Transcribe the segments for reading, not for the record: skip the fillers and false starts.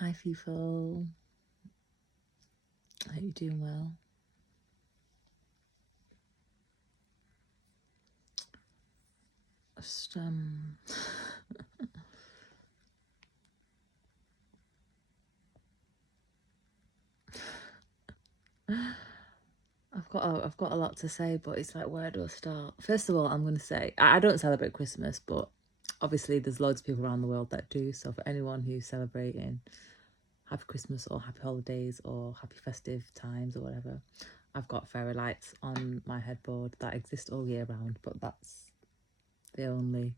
Hi people, I hope you're doing well. Just I've got a lot to say, but it's like, where do I start? First of all, I'm going to say I don't celebrate Christmas, but obviously there's loads of people around the world that do. So for anyone who's celebrating happy Christmas or happy holidays or happy festive times or whatever, I've got fairy lights on my headboard that exist all year round, but that's the only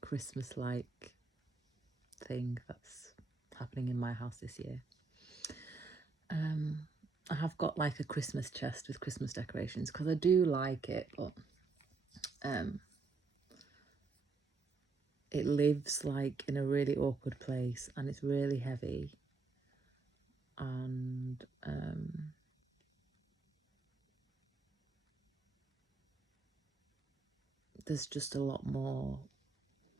Christmas-like thing that's happening in my house this year. I have got like a Christmas chest with Christmas decorations because I do like it, but it lives like in a really awkward place and it's really heavy, and there's just a lot more.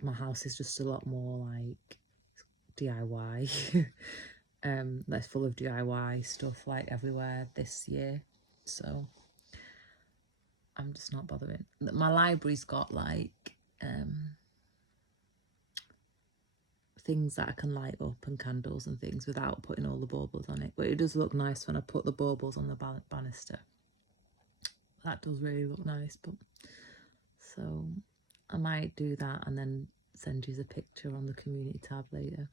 My house is just a lot more like DIY. That's full of DIY stuff like everywhere this year, so I'm just not bothering. My library's got like things that I can light up and candles and things without putting all the baubles on it, but it does look nice when I put the baubles on the banister. That does really look nice, but so I might do that and then send you the picture on the community tab later.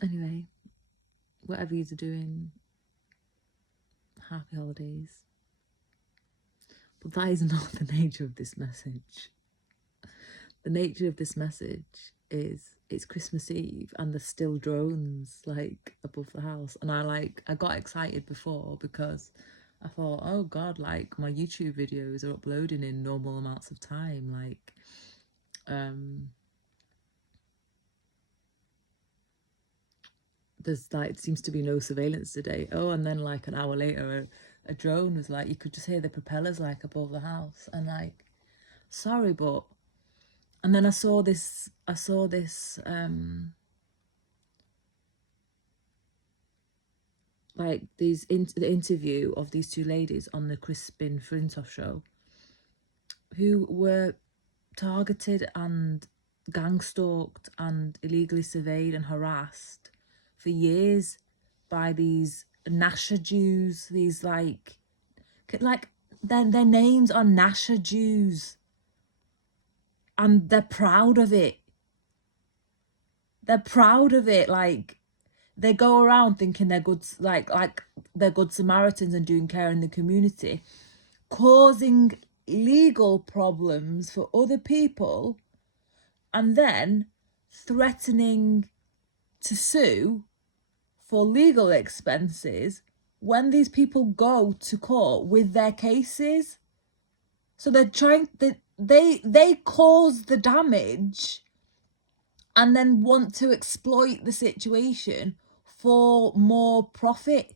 Anyway, whatever you're doing, happy holidays. But that is not the nature of this message. The nature of this message is it's Christmas Eve and there's still drones like above the house, and I got excited before because I thought, oh god, like my YouTube videos are uploading in normal amounts of time, like there's like seems to be no surveillance today. Oh, and then like an hour later a drone was like, you could just hear the propellers like above the house, and like, sorry, but and then I saw this like the interview of these two ladies on the Crispin Flintoff show who were targeted and gang stalked and illegally surveyed and harassed for years by these Nasha Jews, these like their names are Nasha Jews, and they're proud of it. They're proud of it. Like, they go around thinking they're good, like they're good Samaritans and doing care in the community, causing legal problems for other people, and then threatening to sue for legal expenses when these people go to court with their cases. So they're trying, they cause the damage and then want to exploit the situation for more profit.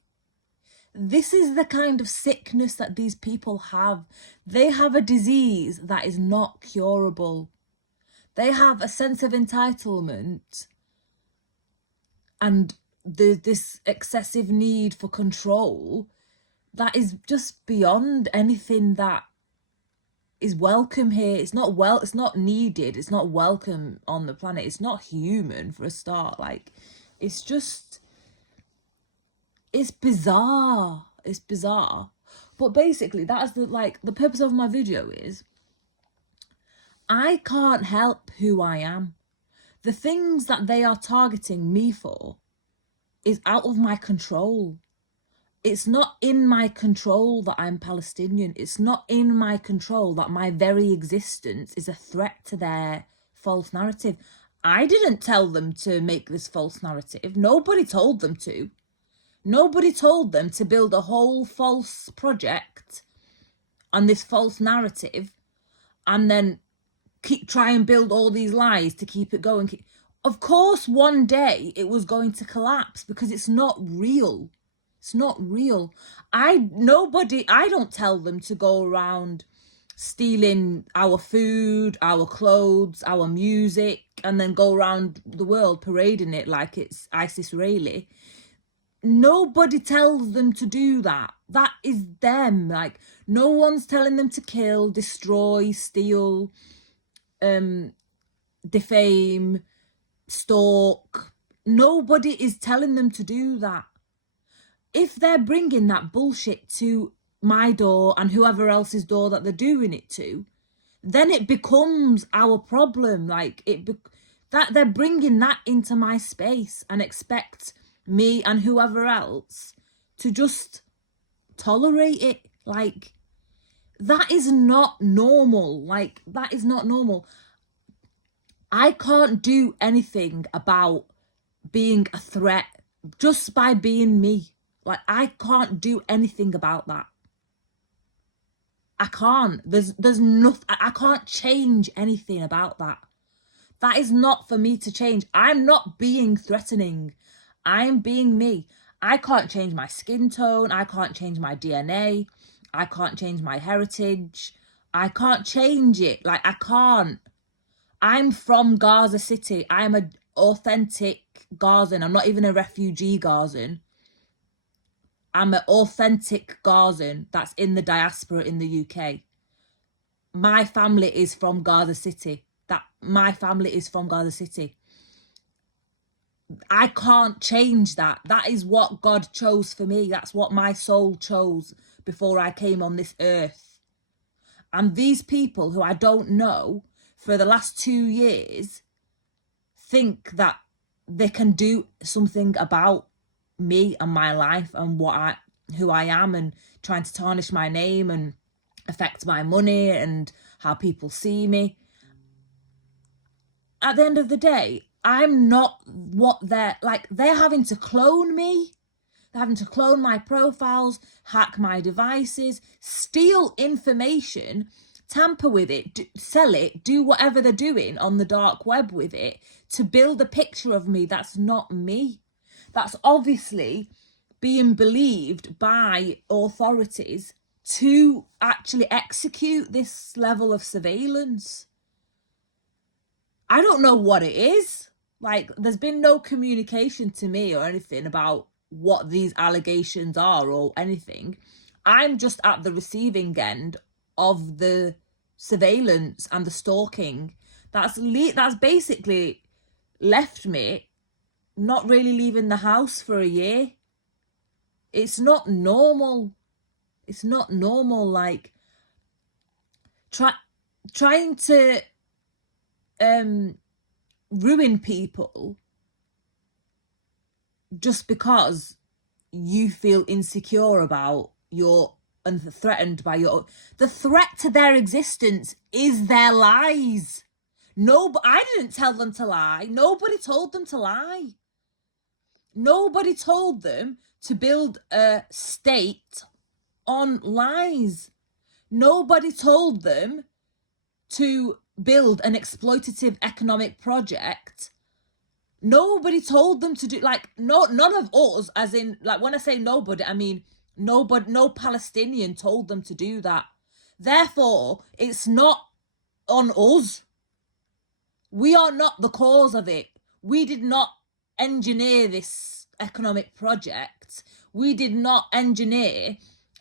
This is the kind of sickness that these people have. They have a disease that is not curable. They have a sense of entitlement and this excessive need for control that is just beyond anything that is welcome here. It's not needed. It's not welcome on the planet. It's not human for a start. Like, it's bizarre. It's bizarre. But basically, that's the purpose of my video is I can't help who I am. The things that they are targeting me for is out of my control. It's not in my control that I'm Palestinian. It's not in my control that my very existence is a threat to their false narrative. I didn't tell them to make this false narrative. Nobody told them to. Nobody told them to build a whole false project on this false narrative and then try and build all these lies to keep it going. Of course, one day it was going to collapse because it's not real. It's not real. I don't tell them to go around stealing our food, our clothes, our music, and then go around the world parading it like it's ISIS-Israeli. Nobody tells them to do that. That is them. Like, no one's telling them to kill, destroy, steal, defame, stalk. Nobody is telling them to do that. If they're bringing that bullshit to my door and whoever else's door that they're doing it to, then it becomes our problem. Like, that they're bringing that into my space and expect me and whoever else to just tolerate it. Like, that is not normal. Like, that is not normal. I can't do anything about being a threat just by being me. Like, I can't do anything about that. I can't. There's nothing. I can't change anything about that. That is not for me to change. I'm not being threatening. I'm being me. I can't change my skin tone. I can't change my DNA. I can't change my heritage. I can't change it. Like, I can't. I'm from Gaza City. I'm an authentic Gazan. I'm not even a refugee Gazan. I'm an authentic Gazan that's in the diaspora in the UK. My family is from Gaza City. My family is from Gaza City. I can't change that. That is what God chose for me. That's what my soul chose before I came on this earth. And these people who I don't know for the last 2 years think that they can do something about me and my life and who I am, and trying to tarnish my name and affect my money and how people see me. At the end of the day, I'm not what they're having to clone me. They're having to clone my profiles, hack my devices, steal information, tamper with it, sell it, do whatever they're doing on the dark web with it to build a picture of me that's not me. That's obviously being believed by authorities to actually execute this level of surveillance. I don't know what it is. Like, there's been no communication to me or anything about what these allegations are or anything. I'm just at the receiving end of the surveillance and the stalking that's basically left me not really leaving the house for a year. It's not normal. It's not normal. Like, trying to ruin people just because you feel insecure about and threatened by the threat to their existence is their lies. I didn't tell them to lie. Nobody told them to lie. Nobody told them to build a state on lies. Nobody told them to build an exploitative economic project. Nobody told them to do, none of us, as in, when I say nobody, I mean no Palestinian told them to do that. Therefore, it's not on us. We are not the cause of it. We did not engineer this economic project. We did not engineer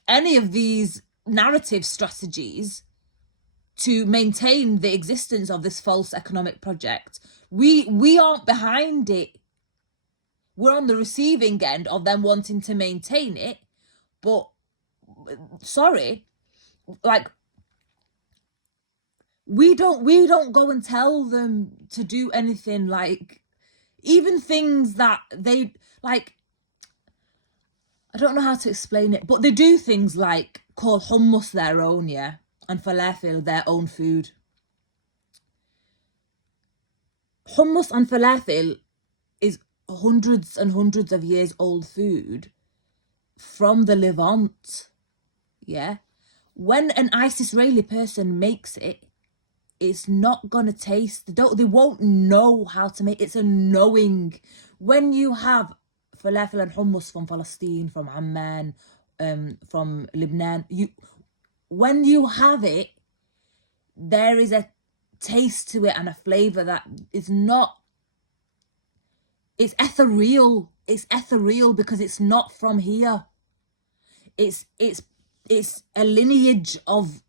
any of these narrative strategies to maintain the existence of this false economic project. We aren't behind it. We're on the receiving end of them wanting to maintain it. But sorry, we don't go and tell them to do anything, even things that they I don't know how to explain it, but they do things like call hummus their own, yeah, and falafel their own food. Hummus and falafel is hundreds and hundreds of years old food from the Levant, yeah. When an ISIS-Israeli person makes it, it's not gonna taste. They won't know how to make it. It's a knowing. When you have falafel and hummus from Palestine, from Amman, from Lebanon, when you have it, there is a taste to it and a flavor that is not, it's ethereal. It's ethereal because it's not from here. It's a lineage of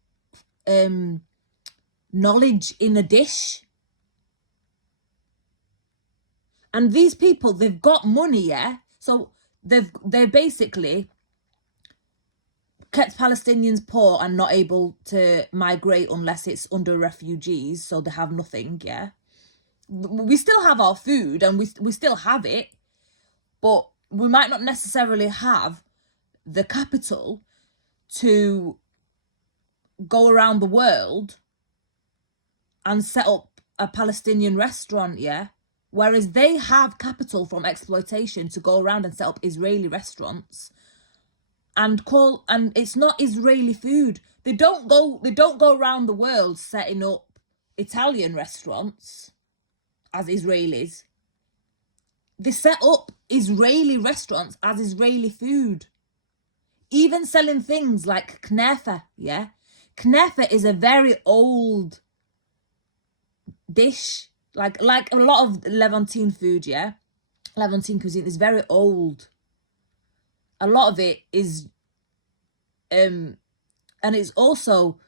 knowledge in a dish. And these people, they've got money, yeah? So they've basically kept Palestinians poor and not able to migrate unless it's under refugees, so they have nothing, yeah? We still have our food and we still have it, but we might not necessarily have the capital to go around the world and set up a Palestinian restaurant, yeah? Whereas they have capital from exploitation to go around and set up Israeli restaurants and it's not Israeli food. They don't go around the world setting up Italian restaurants as Israelis. They set up Israeli restaurants as Israeli food. Even selling things like knefe, yeah? Knefe is a very old dish. Like a lot of Levantine food, yeah? Levantine cuisine is very old. A lot of it is, and it's also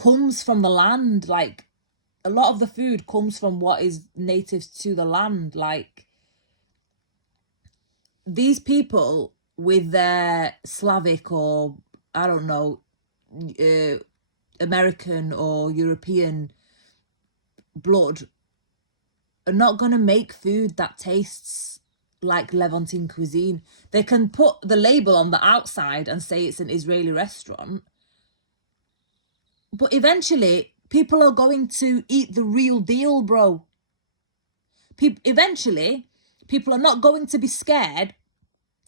comes from the land. Like, a lot of the food comes from what is native to the land. Like, these people with their Slavic or, I don't know, American or European blood are not going to make food that tastes like Levantine cuisine. They can put the label on the outside and say it's an Israeli restaurant, but eventually people are going to eat the real deal, bro. Eventually people are not going to be scared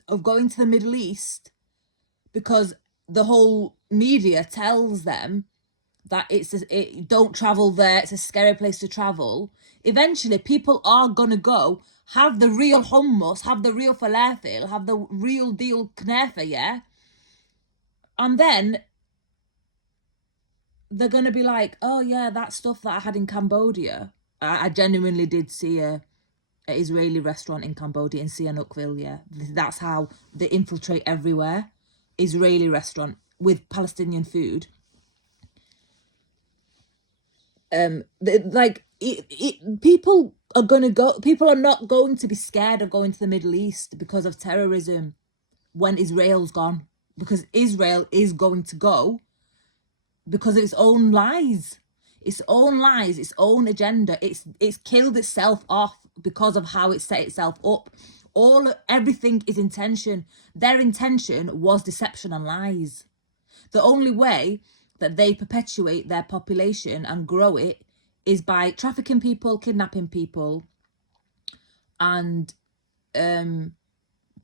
of going to the Middle East because the whole media tells them that don't travel there, it's a scary place to travel. Eventually people are gonna go have the real hummus, have the real falafel, have the real deal knefe, yeah? And then they're gonna be like, oh yeah, that stuff that I had in Cambodia. I genuinely did see a Israeli restaurant in Cambodia, in Sihanoukville, yeah? That's how they infiltrate everywhere. Israeli restaurant with Palestinian food. People are not going to be scared of going to the Middle East because of terrorism when Israel's gone, because Israel is going to go because of its own lies, its own agenda. It's killed itself off because of how it set itself up. Everything is intention. Their intention was deception and lies. The only way that they perpetuate their population and grow it is by trafficking people, kidnapping people, and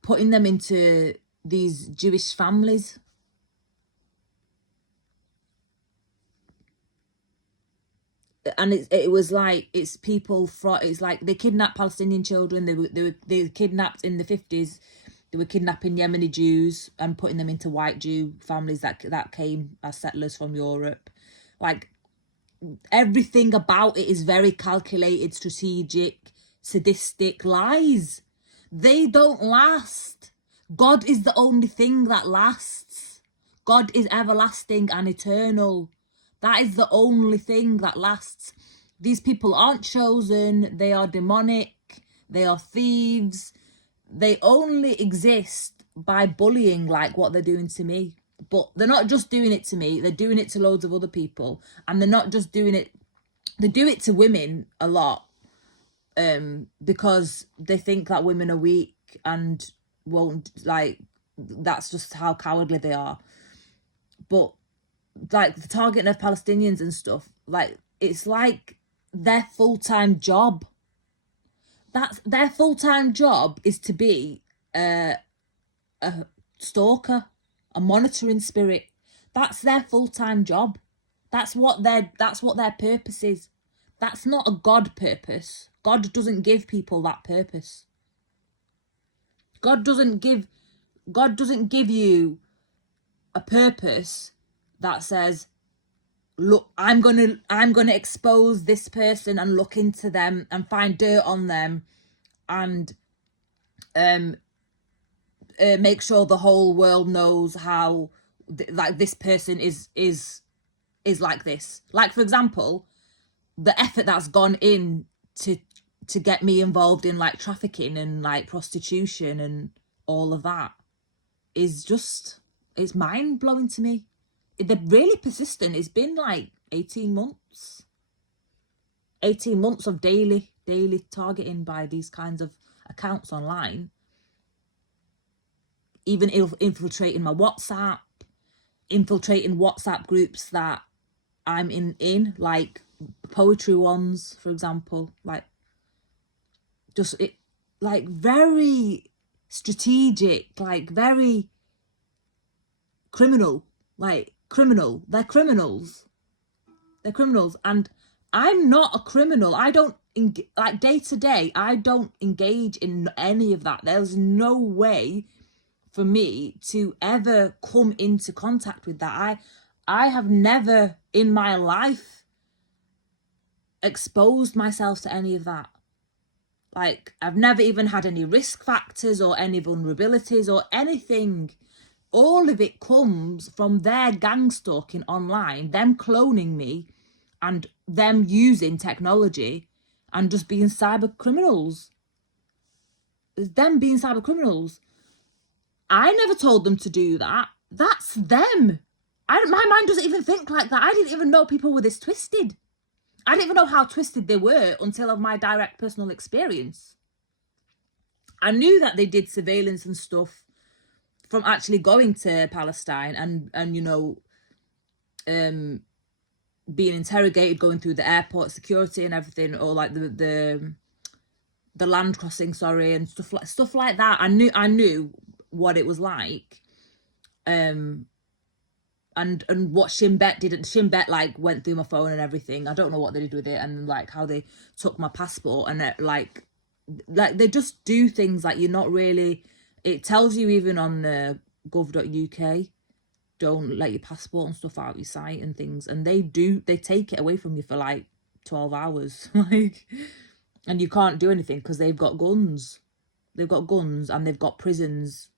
putting them into these Jewish families. And it was like, it's like they kidnapped Palestinian children. They were kidnapped in the 50s. They were kidnapping Yemeni Jews and putting them into white Jew families that came as settlers from Europe. Like, everything about it is very calculated, strategic, sadistic lies. They don't last. God is the only thing that lasts. God is everlasting and eternal. That is the only thing that lasts. These people aren't chosen. They are demonic. They are thieves. They only exist by bullying, like what they're doing to me. But they're not just doing it to me. They're doing it to loads of other people. And they're not just doing it. They do it to women a lot. Because they think that women are weak and won't, like, that's just how cowardly they are. But like the targeting of Palestinians and stuff, like, it's like their full-time job. That's their full-time job, is to be a stalker, a monitoring spirit. That's their full-time job. That's what their purpose is. That's not a God purpose. God doesn't give people that purpose. God doesn't give you a purpose that says, look, I'm gonna expose this person and look into them and find dirt on them, and make sure the whole world knows how like this person is like this. Like, for example, the effort that's gone in to get me involved in like trafficking and like prostitution and all of that is just, it's mind-blowing to me. They're really persistent. It's been like 18 months of daily targeting by these kinds of accounts online, even infiltrating my WhatsApp, infiltrating WhatsApp groups that I'm in like poetry ones, for example, like just it, like very strategic, like very criminal, like criminal. They're criminals. And I'm not a criminal. I don't like day to day, I don't engage in any of that. There's no way for me to ever come into contact with that. I have never in my life exposed myself to any of that. Like, I've never even had any risk factors or any vulnerabilities or anything. All of it comes from their gang stalking online, them cloning me, and them using technology and just being cyber criminals. Them being cyber criminals. I never told them to do that. That's them. My mind doesn't even think like that. I didn't even know people were this twisted. I didn't even know how twisted they were until of my direct personal experience. I knew that they did surveillance and stuff from actually going to Palestine and you know, being interrogated, going through the airport security and everything, or like the land crossing, sorry, and stuff like that. I knew what it was like, and what Shin Bet did. Shin Bet like went through my phone and everything. I don't know what they did with it, and like how they took my passport, and it, like they just do things like you're not really. It tells you even on gov.uk, don't let your passport and stuff out of your sight and things, and they take it away from you for like 12 hours, like, and you can't do anything because they've got guns. They've got guns and they've got prisons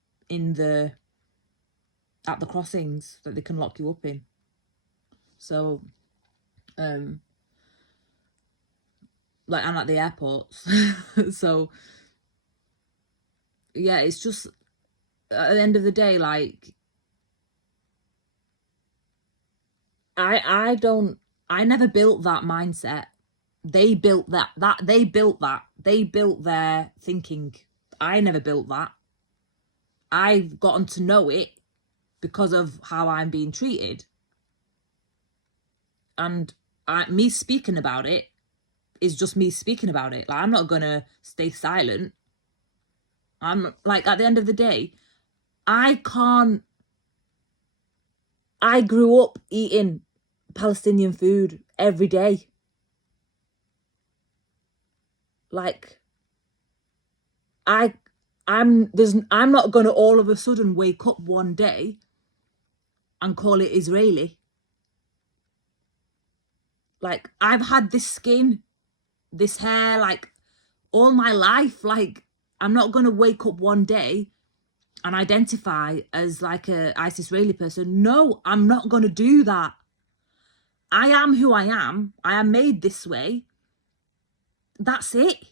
at the crossings that they can lock you up in. So like, and at the airports. So yeah, it's just at the end of the day, like, I never built that mindset. They built that. They built their thinking. I never built that. I've gotten to know it because of how I'm being treated. And me speaking about it is just me speaking about it. Like, I'm not gonna stay silent. I'm like, at the end of the day, I grew up eating Palestinian food every day. Like, I'm not gonna all of a sudden wake up one day and call it Israeli. Like, I've had this skin, this hair, like, all my life. Like, I'm not gonna wake up one day and identify as like a ISIS-Israeli person. No, I'm not gonna do that. I am who I am. I am made this way. That's it.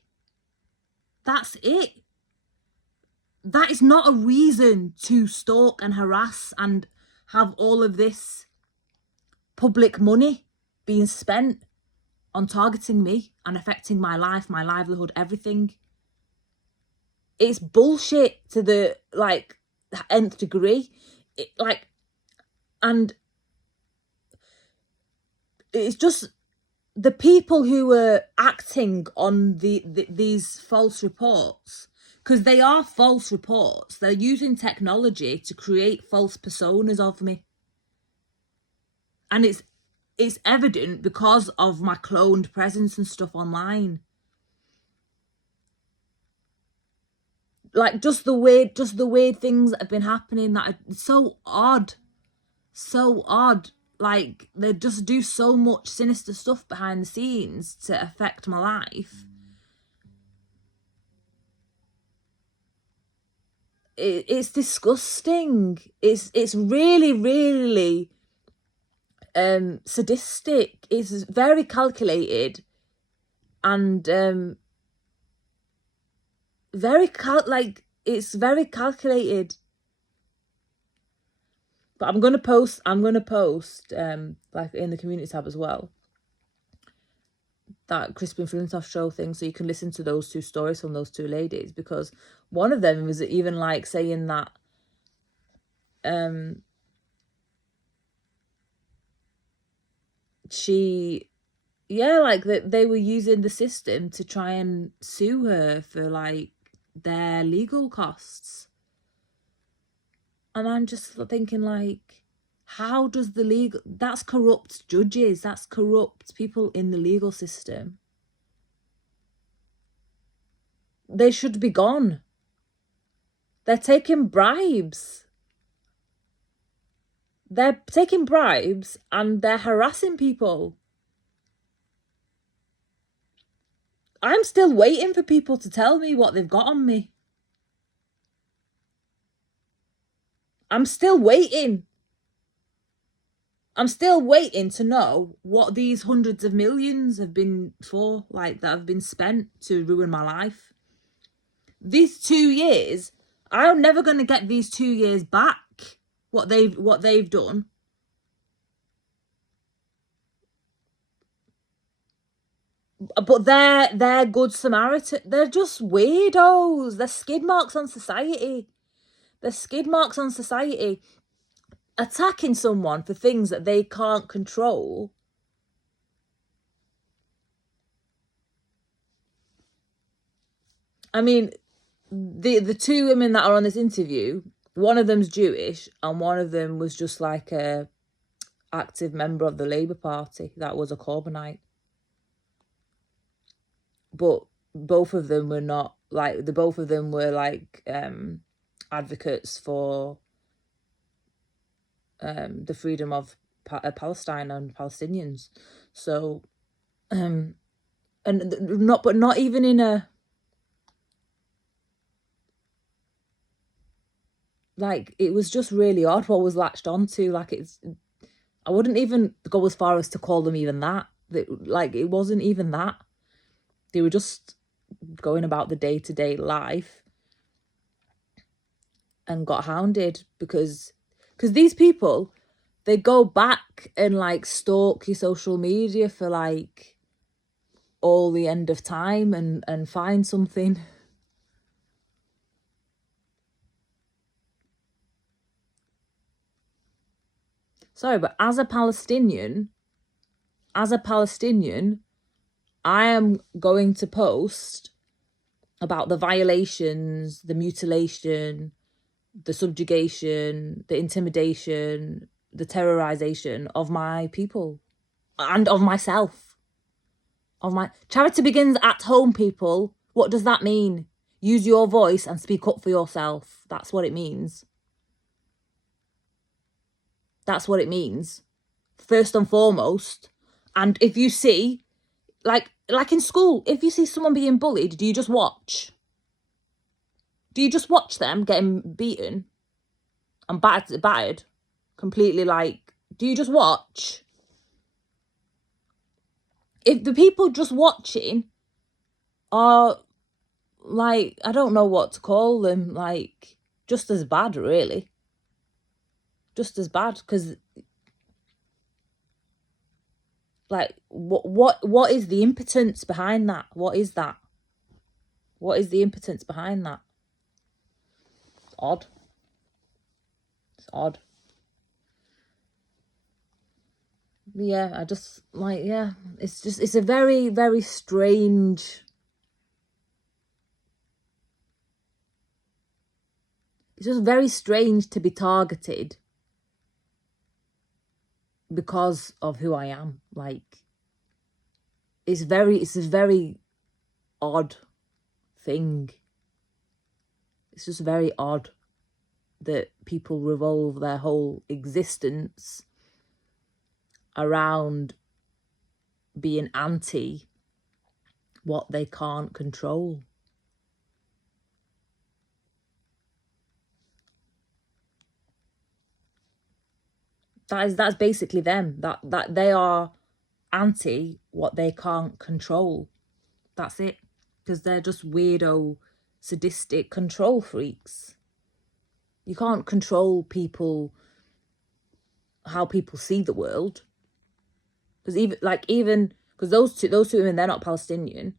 That's it. That is not a reason to stalk and harass and have all of this public money being spent on targeting me and affecting my life, my livelihood, everything. It's bullshit to the like nth degree. And it's just the people who are acting on these false reports, because they are false reports. They're using technology to create false personas of me. And it's evident because of my cloned presence and stuff online. Like, just the weird things that have been happening that are so odd. like, they just do so much sinister stuff behind the scenes to affect my life. It's disgusting. It's really, really sadistic. It's very calculated, and it's very calculated. But I'm gonna post like in the community tab as well, that Crispin Flintoff show thing, so you can listen to those two stories from those two ladies, because one of them was even like saying that they were using the system to try and sue her for like their legal costs. And I'm just thinking, like, how does that's corrupt judges, that's corrupt people in the legal system. They should be gone. They're taking bribes. They're taking bribes and they're harassing people. I'm still waiting for people to tell me what they've got on me. I'm still waiting. I'm still waiting to know what these hundreds of millions have been for, like, that have been spent to ruin my life. These 2 years, I'm never going to get these 2 years back, what they've done. But they're good Samaritan. They're just weirdos. They're skid marks on society. They're skid marks on society. Attacking someone for things that they can't control. I mean, the two women that are on this interview, one of them's Jewish and one of them was just like a active member of the Labour Party that was a Corbynite. But both of them were not like, both of them were like advocates for the freedom of Palestine and Palestinians. So and not even in a, like, it was just really odd what was latched onto. Like, I wouldn't even go as far as to call them even that. Like, it wasn't even that. They were just going about the day-to-day life and got hounded because these people, they go back and like stalk your social media for like all the end of time and find something. Sorry, but as a Palestinian, I am going to post about the violations, the mutilation, the subjugation, the intimidation, the terrorization of my people and of myself. Charity begins at home, people. What does that mean? Use your voice and speak up for yourself. That's what it means. That's what it means. First and foremost. And if you see, like in school, if you see someone being bullied, do you just watch? Do you just watch them getting beaten and battered completely? Like, do you just watch? If the people just watching are, like, I don't know what to call them, like, just as bad, really. Just as bad, because, like, what is the impotence behind that? What is that? What is the impotence behind that? It's odd. It's odd. Yeah, I just, like, yeah, it's a very, very strange... It's just very strange to be targeted because of who I am. Like, it's a very odd thing. It's just very odd that people revolve their whole existence around being anti what they can't control. That's basically them. That they are anti what they can't control. That's it. Because they're just weirdo, sadistic control freaks. You can't control people, how people see the world. Because even because those two women, they're not Palestinian,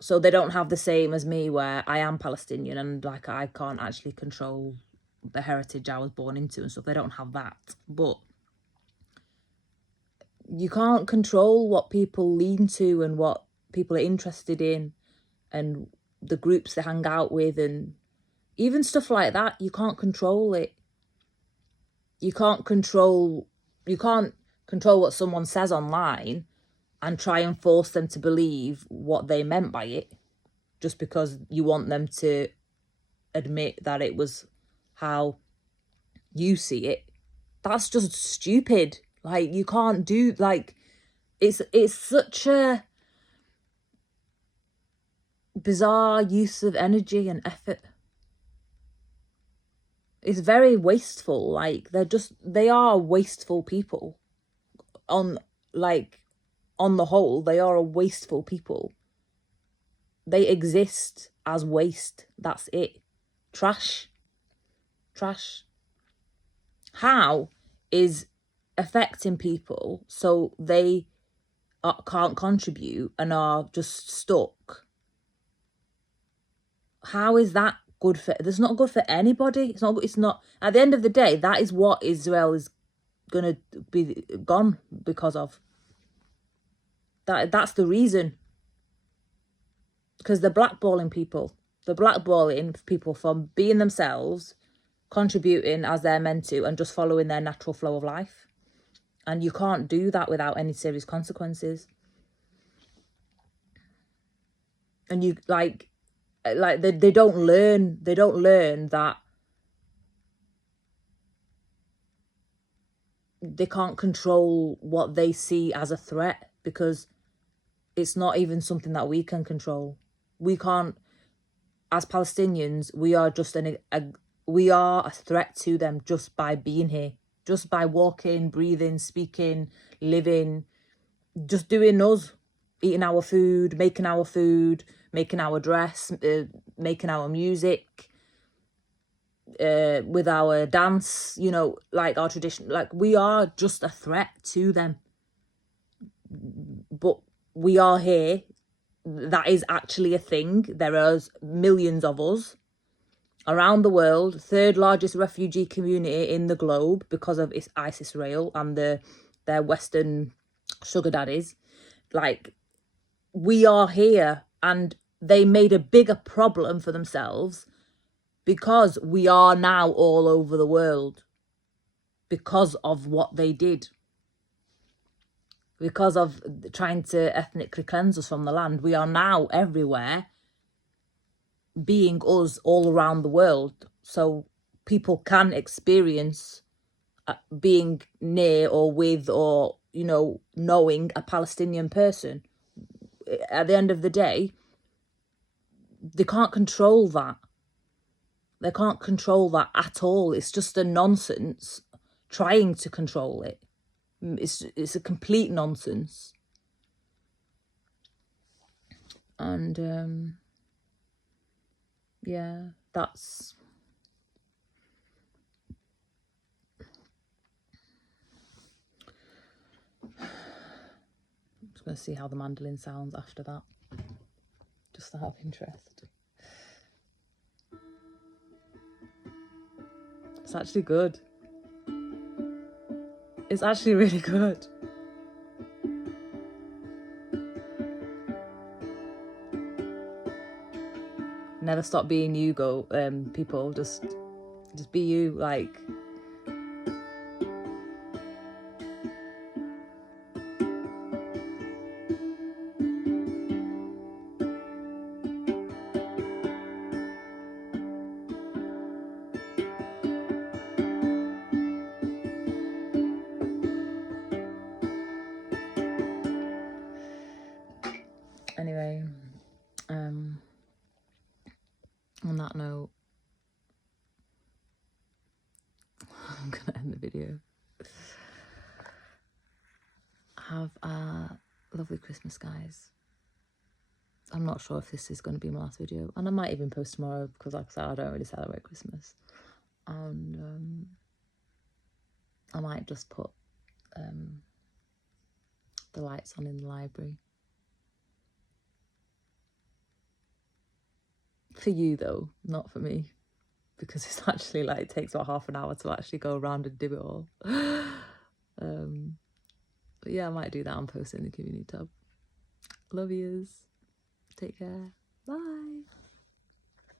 so they don't have the same as me, where I am Palestinian and like I can't actually control the heritage I was born into and stuff. They don't have that, but you can't control what people lean to and what people are interested in and the groups they hang out with, and even stuff like that. You can't control it. You can't control what someone says online and try and force them to believe what they meant by it just because you want them to admit that it was how you see it. That's just stupid. Like, you can't do, like, it's such a bizarre use of energy and effort. It's very wasteful. Like, they are wasteful people. On the whole, they are a wasteful people. They exist as waste. That's it. Trash. How is affecting people so they can't contribute and are just stuck? How is that good for? That's not good for anybody. It's not. At the end of the day, that is what Israel is gonna be gone because of. That's the reason. Because they're blackballing people. They're blackballing people from being themselves, contributing as they're meant to, and just following their natural flow of life. And you can't do that without any serious consequences. And you like they don't learn that they can't control what they see as a threat, because it's not even something that we can control. We can't, as Palestinians, we are just we are a threat to them just by being here, just by walking, breathing, speaking, living, just doing us, eating our food, making our dress, making our music, with our dance, like our tradition. Like, we are just a threat to them. But we are here. That is actually a thing. There are millions of us around the world, third largest refugee community in the globe because of ISIS-Rail and their Western sugar daddies. Like, we are here, and they made a bigger problem for themselves because we are now all over the world because of what they did. Because of trying to ethnically cleanse us from the land, we are now everywhere, being us all around the world. So people can experience being near or with or, knowing a Palestinian person. At the end of the day, they can't control that. They can't control that at all. It's just a nonsense trying to control it. It's a complete nonsense. And yeah, that's I'm just going to see how the mandolin sounds after that, just out of interest. It's actually good. It's actually really good. Never stop being you, people. Just be you, like. Anyway, on that note, I'm gonna end the video. Have a lovely Christmas, guys. I'm not sure if this is going to be my last video, and I might even post tomorrow because, like I said, I don't really celebrate Christmas, and I might just put the lights on in the library. For you though, not for me, because it's actually like, it takes about half an hour to actually go around and do it all. But yeah, I might do that and post it in the community tab. Love yous. Take care. Bye.